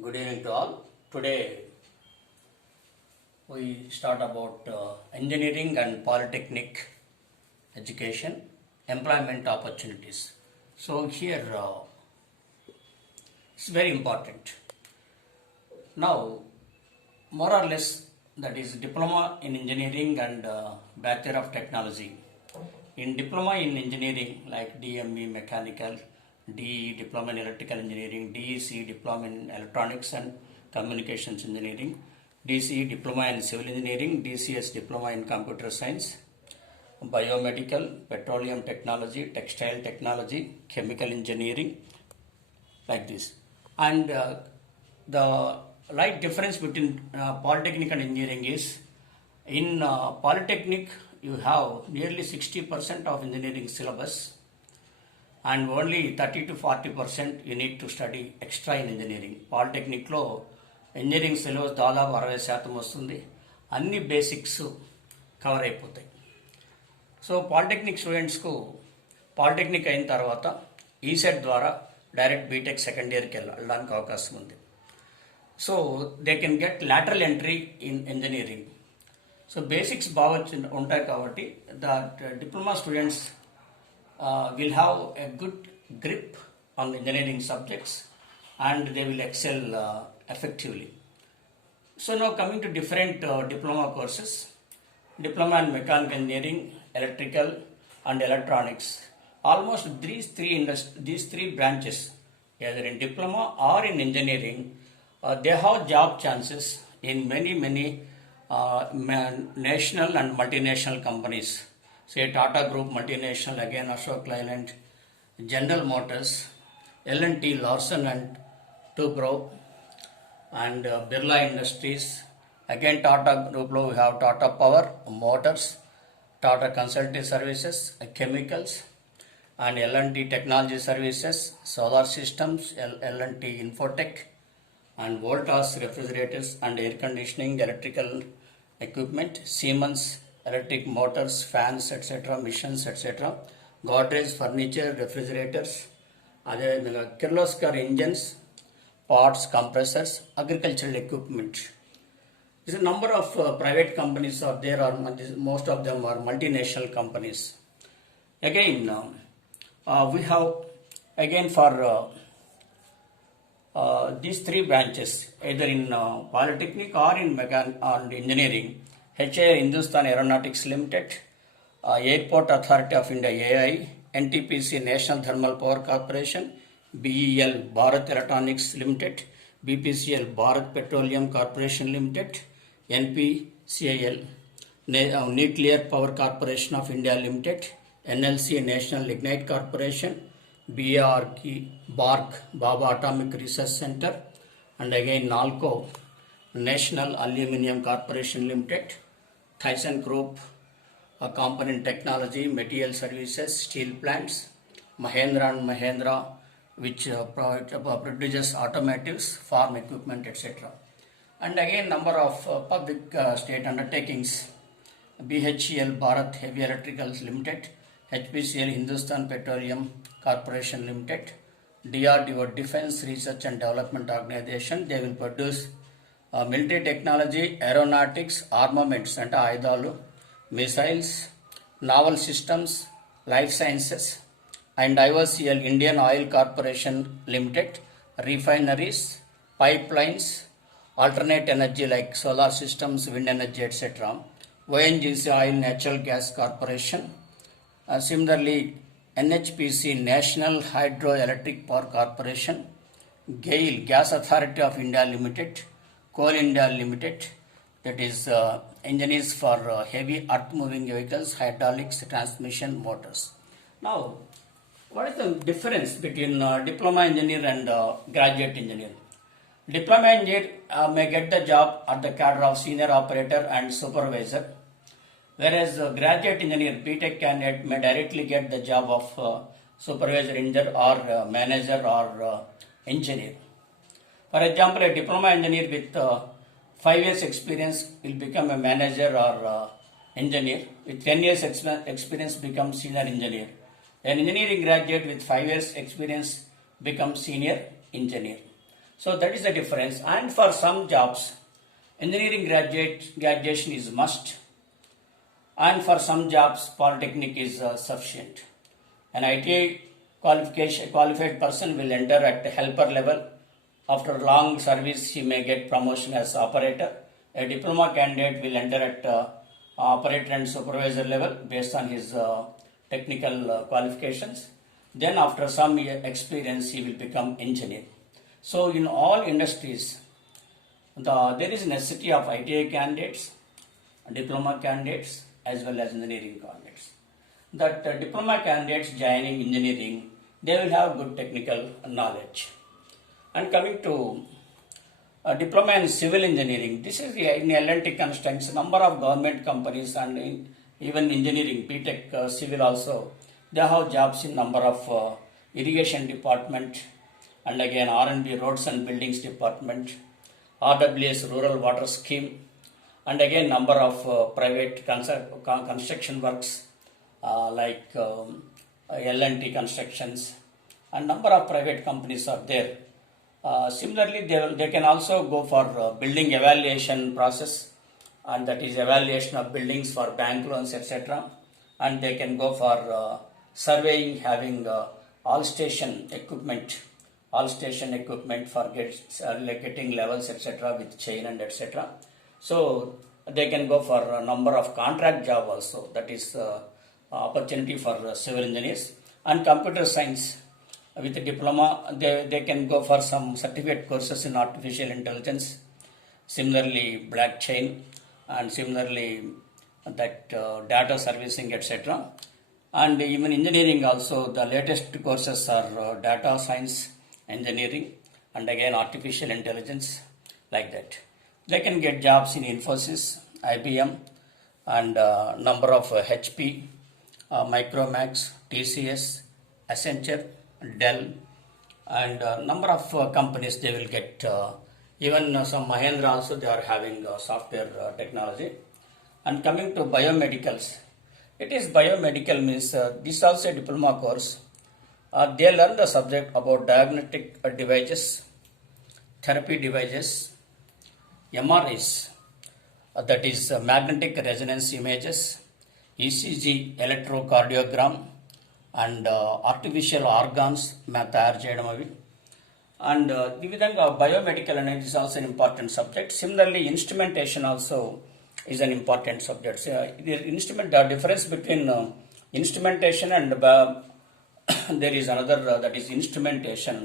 Good evening to all. Today we start about engineering and polytechnic education, employment opportunities. So here it's very important. Now, more or less, that is diploma in engineering and bachelor of technology. In diploma in engineering like DME mechanical, DE diploma in electrical engineering, DEC diploma in electronics and communications engineering, DCE diploma in civil engineering, DCS diploma in computer science, biomedical, petroleum technology, textile technology, chemical engineering, like this. And the light difference between polytechnic and engineering is in polytechnic you have nearly 60% of engineering syllabus and only 30 to 40% you need to study extra in engineering. పాలిటెక్నిక్లో engineering syllabus దాదాపు 60% వస్తుంది, అన్ని basics cover అయిపోతాయి. So polytechnic స్టూడెంట్స్కు polytechnic అయిన తర్వాత ECET ద్వారా direct BTech second ఇయర్కి వెళ్ళడానికి అవకాశం ఉంది. So they can get lateral entry in engineering. So basics బాగా ఉంటాయి కాబట్టి that diploma students will have a good grip on the engineering subjects and they will excel effectively. So now coming to different diploma courses, diploma in mechanical engineering, electrical and electronics. Almost these three branches, either in diploma or in engineering, they have job chances in many national and multinational companies. Say Tata Group multinational, again Ashok Leyland, General Motors, L&T, Larsen and Toubro, and Birla Industries. Again Tata Group we have Tata Power, Motors, Tata Consulting Services, Chemicals, and L&T Technology Services, Solar Systems, L&T Infotech, and Voltas Refrigerators and Air Conditioning, Electrical Equipment, Siemens, electric motors, fans, etc., machines, etc., Godrej furniture, refrigerators, Kirloskar engines, parts, compressors, agricultural equipment. There's a number of private companies are there, or most of them are multinational companies. Again, we have again for these three branches, either in polytechnic or in engineering. HAL Hindustan Aeronautics Limited, Airport Authority of India AI, NTPC National Thermal Power Corporation, BEL Bharat Electronics Limited, BPCL Bharat Petroleum Corporation Limited, NPCIL Nuclear Power Corporation of India Limited, NLC National Lignite Corporation, BARC Baba Atomic Research Center, and again NALCO National Aluminium Corporation Limited, Thyssen Group, Component Technology, Material Services, Steel Plants, Mahindra and Mahindra, which produces automotives, farm equipment, etc. And again, number of public state undertakings, BHEL Bharat Heavy Electricals Limited, HPCL Hindustan Petroleum Corporation Limited, DRDO Defense Research and Development Organization. They will produce military technology, aeronautics, armaments and ఆయుధాలు, missiles, naval systems, life sciences, and IOCL Indian Oil Corporation Limited, refineries, pipelines, alternate energy like solar systems, wind energy, etc. ONGC Oil Natural Gas Corporation. Similarly, NHPC National Hydroelectric Power Corporation, GAIL Gas Authority of India Limited, Coal India Limited, that is engineers for heavy earth moving vehicles, hydraulics, transmission, motors. Now, what is the difference between diploma engineer and graduate engineer? Diploma engineer may get the job at the cadre of senior operator and supervisor, whereas graduate engineer, BTech candidate, may directly get the job of supervisor engineer or manager or engineer. For example, a diploma engineer with 5 years experience will become a manager or engineer. With 10 years experience becomes senior engineer. An engineering graduate with 5 years experience becomes senior engineer. So that is the difference. And for some jobs, engineering graduation is must, and for some jobs, polytechnic is sufficient. An ITI qualified person will enter at helper level. After long service, he may get promotion as operator. A diploma candidate will enter at operator and supervisor level based on his technical qualifications. Then after some experience, he will become engineer. So in all industries, there is necessity of ITI candidates, diploma candidates, as well as engineering candidates. That diploma candidates joining engineering, they will have good technical knowledge. And coming to diploma in civil engineering, this is in L&T constraints, number of government companies and even engineering, BTech civil also, they have jobs in number of irrigation department, and again R&B roads and buildings department, RWS rural water scheme, and again number of private construction works like L&T constructions, and number of private companies are there. Similarly, they can also go for building evaluation process, and that is evaluation of buildings for bank loans, etc. And they can go for surveying, having all station equipment for getting levels, etc. with chain and etc. So they can go for a number of contract job also. That is opportunity for civil engineers. And computer science, with a diploma, they can go for some certificate courses in artificial intelligence, similarly blockchain, and similarly that data servicing, etc. And even engineering also, the latest courses are data science engineering, and again artificial intelligence, like that. They can get jobs in Infosys, IBM, and number of HP, Micromax, TCS, Accenture, Dell, and number of companies they will get. Even some Mahindra also, they are having software technology. And coming to biomedicals, it is biomedical means this also a diploma course. They learn the subject about diagnostic devices, therapy devices, MRIs, that is magnetic resonance images, ECG electrocardiogram, and artificial organs తయారు చేయడం అవి. And ఈ విధంగా biomedical అనేది is also an important subject. Similarly, instrumentation also is an important subject. So, the difference between instrumentation and there is another that is instrumentation.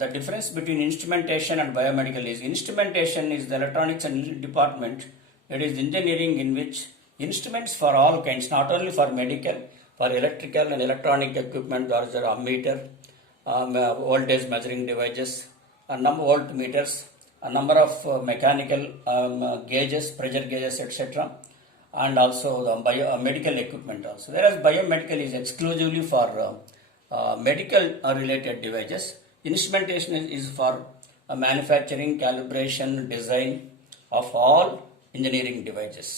The difference between instrumentation and biomedical is instrumentation is the electronics and department. It is engineering in which instruments for all kinds, not only for medical, for electrical and electronic equipment, there is a ammeter, voltage measuring devices, a number of voltmeters, a number of mechanical gauges, pressure gauges, etc. And also the medical equipment also. Whereas biomedical is exclusively for medical related devices. Instrumentation is for manufacturing, calibration, design of all engineering devices.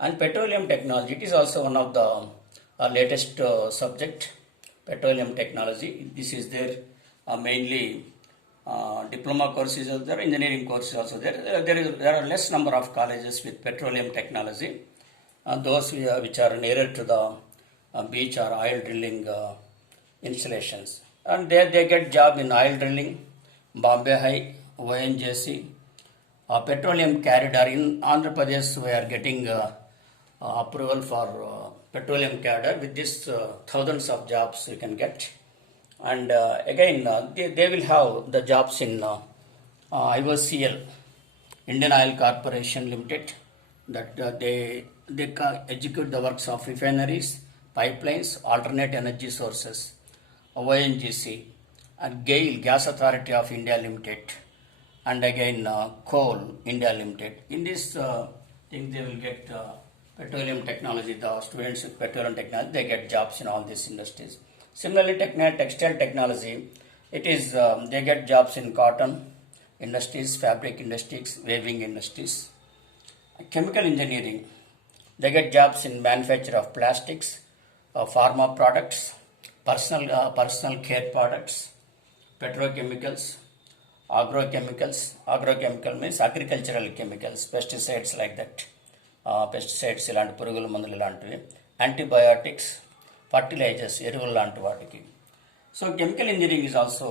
And petroleum technology, it is also one of the latest subject, petroleum technology. This is there mainly diploma courses are there, engineering courses also there. There are less number of colleges with petroleum technology. Those which are nearer to the beach or oil drilling installations. And there they get job in oil drilling, Bombay High, ONGC, petroleum corridor. In Andhra Pradesh, we are getting approval for petroleum corridor. With this, thousands of jobs you can get. And again, they will have the jobs in IOCL, Indian Oil Corporation Limited, that they execute the works of refineries, pipelines, alternate energy sources, ONGC, and GAIL, Gas Authority of India Limited, and again Coal India Limited. In this thing, they will get petroleum technology. The students with petroleum technology, they get jobs in all these industries. Similarly, textile technology, it is they get jobs in cotton industries, fabric industries, weaving industries. Chemical engineering, they get jobs in manufacture of plastics, pharma products, personal care products, petrochemicals, agrochemical means agricultural chemicals, pesticides like that, pesticides ఇలాంటి పురుగుల మందులు ఇలాంటివి, antibiotics, fertilizers ఎరువులు లాంటి వాటికి. So chemical engineering is also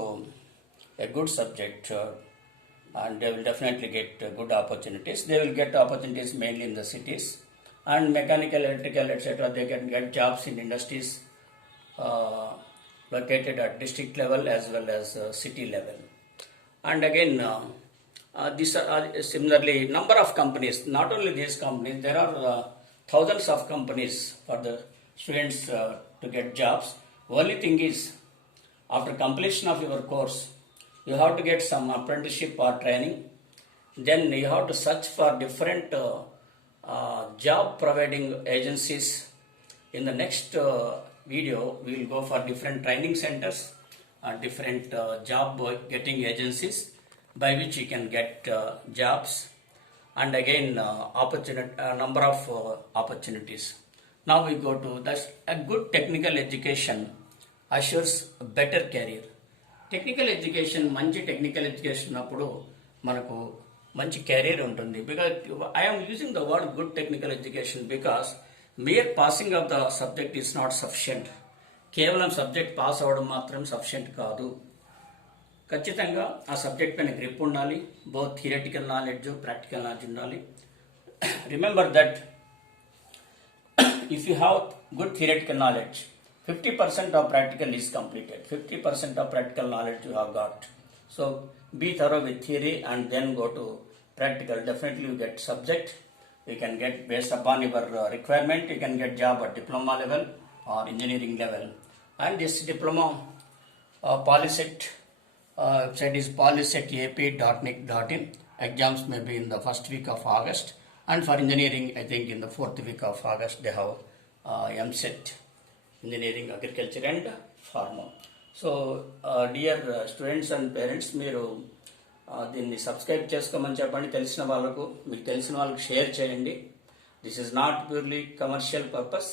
a good subject, and they will definitely get good opportunities. They will get opportunities mainly in the cities, and mechanical, electrical, etc. They can get jobs in industries located at district level as well as city level. And again, these are similarly number of companies. Not only these companies, there are thousands of companies for the students to get jobs. Only thing is, after completion of your course, you have to get some apprenticeship or training. Then you have to search for different job providing agencies. In the next video, we will go for different training centers, different job getting agencies by which you can get jobs, and again number of opportunities. Now we go to that. A good technical education assures a better career. Technical education, మంచి technical education ఉన్నప్పుడు మనకు మంచి career ఉంటుంది. Because I am using the word good technical education because mere passing of the subject is not sufficient. కేవలం subject pass అవ్వడం మాత్రం sufficient కాదు. ఖచ్చితంగా ఆ సబ్జెక్ట్ పైన గ్రిప్ ఉండాలి. Both theoretical knowledge, practical knowledge ఉండాలి. Remember that if you have good theoretical knowledge, 50% of practical is completed. 50% of practical knowledge you have got. So be thorough with theory and then go to practical. Definitely you get subject. You can get based upon your requirement. You can get job at diploma level or engineering level. And this diploma Polyset website is polysetap.nic.in. Exams may be in the first week of August. And for engineering, I think in the fourth week of August, they have MSET, Engineering, Agriculture and Pharma. So, dear students and parents, మీరు దీన్ని subscribe చేసుకోమని చెప్పండి. తెలిసిన వాళ్ళకు, మీకు తెలిసిన వాళ్ళకి share చేయండి. This is not purely commercial purpose.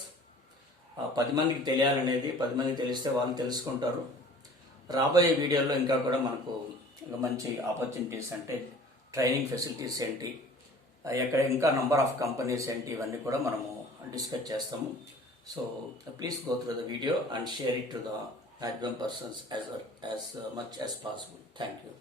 10 మందికి తెలియాలనేది, 10 మందికి తెలిస్తే వాళ్ళు తెలుసుకుంటారు. రాబోయే వీడియోలో ఇంకా కూడా మనకు మంచి ఆపర్చునిటీస్ అంటే ట్రైనింగ్ ఫెసిలిటీస్ ఏంటి, ఎక్కడ ఇంకా నంబర్ ఆఫ్ కంపెనీస్ ఏంటి, ఇవన్నీ కూడా మనము డిస్కస్ చేస్తాము. So please go through the video and share it to the maximum persons as much as possible. Thank you.